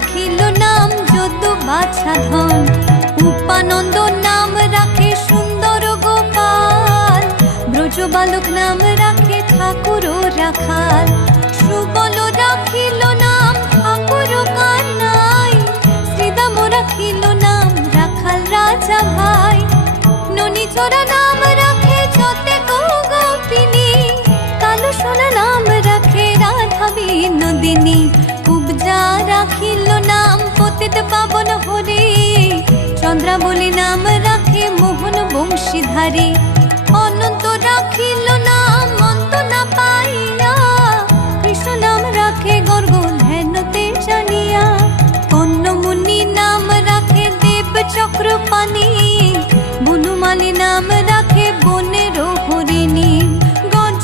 রাখিল নাম যদু বাছা ধন। উপানন্দ নাম রাখে সুন্দর গোপাল, ব্রজ বালক নাম রাখে ঠাকুর রাখাল। সুবল রাখিল নাম ঠাকুর কানাই, শ্রীদাম রাখিল নাম রাখাল রাজা ভাই। ননীচরা নাম রাখে যতে গোপিনী, কালো সোনা নাম রাখে রাধা বিনোদিনী। কুবজা রাখিল নাম পতিত পাবন হরি, চন্দ্রাবলী নাম রাখে মোহন বংশীধারী। অনন্ত রাখিল